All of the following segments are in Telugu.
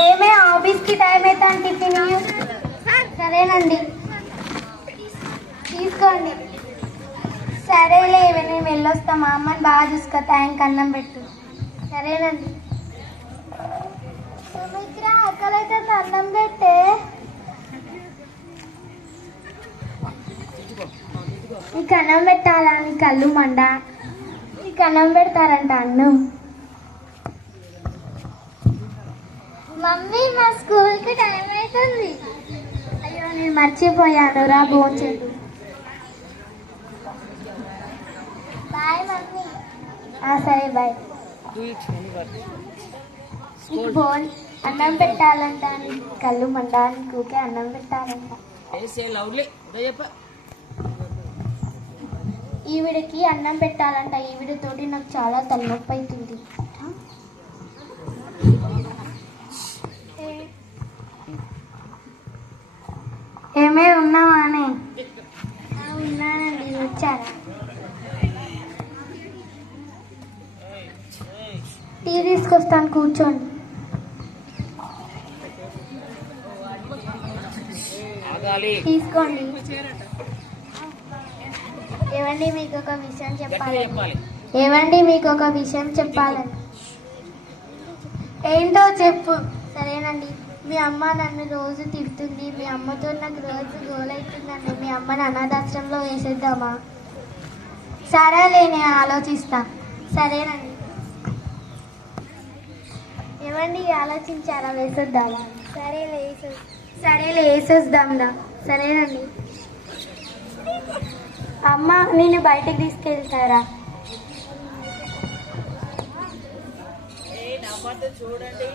ఏమే ఆఫీస్కి టైం అవుతా టిఫిన్ సరేనండి తీసుకోండి. సరేలే నేను వెళ్ళొస్తా. మా అమ్మని బాగా చూసుకో. థ్యాంక్ అన్నం పెట్టు. సరేనండి. సుమిత్ర అక్కలైతే అన్నం పెట్టే. నీకు అన్నం పెట్టాలా? నీ కళ్ళు మండ. నీకు అన్నం పెడతారంట అన్నం. మమ్మీ మా స్కూల్కి టైం అవుతుంది. అయ్యో నేను మర్చిపోయాను. రా భోంచేద్దు. Bye mummy. సరే బాయ్. నీకు అన్నం పెట్టాలంట. నీకు కళ్ళు మండ. నీకు ఊకే అన్నం పెట్టాలంట. ఈవిడికి అన్నం పెట్టాలంట. ఈవిడతోటి నాకు చాలా తలనొప్పి అవుతుంది. ఏమే ఉన్నావా అని? ఉన్నానండి. వచ్చారా? టీ తీసుకొస్తాను, కూర్చోండి. తీసుకోండి. ఏవండి మీకు ఒక విషయం చెప్పాలి. ఏవండి మీకు ఒక విషయం చెప్పాలని. ఏంటో చెప్పు. సరేనండి. మీ అమ్మ నన్ను రోజు తిడుతుంది. మీ అమ్మతో నాకు రోజు గోలవుతుందండి. మీ అమ్మని అనాథాశ్రమంలో వేసేద్దామా? సరేలే నేను ఆలోచిస్తా. సరేనండి. ఏమండి ఆలోచించారా? వేసేద్దామా? సరేలే వేసేద్దాందా. సరేనండి. అమ్మ నేను బయటకు తీసుకెళ్తారా? చూడండి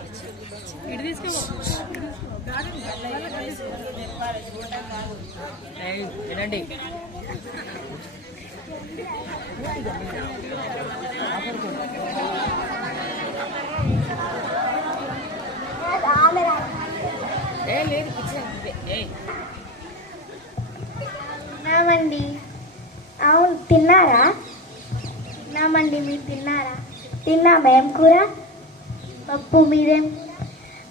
ఉన్నామండి. అవును తిన్నారా? ఉన్నామండి. మీరు తిన్నారా? తిన్నామా. ఏం కూర? పప్పు. మీరేం?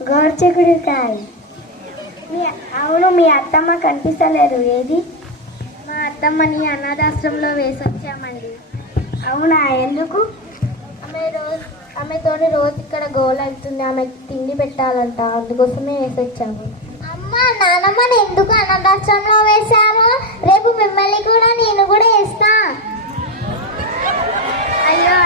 గోర్చిక్కుడుకాయ. అవును మీ అత్తమ్మ కనిపిస్తలేదు. ఏది? మా అత్తమ్మని అనాథాశ్రమంలో వేసొచ్చామండి. అవునా? ఎందుకు? ఆమెతోని రోజు ఇక్కడ గోల్ అవుతుంది. ఆమెకు తిండి పెట్టాలంట. అందుకోసమే వేసొచ్చాము. అమ్మ నానమ్మని ఎందుకు అనాథాశ్రమంలో వేసాము? రేపు మిమ్మల్ని కూడా నేను కూడా వేస్తా. అయ్యో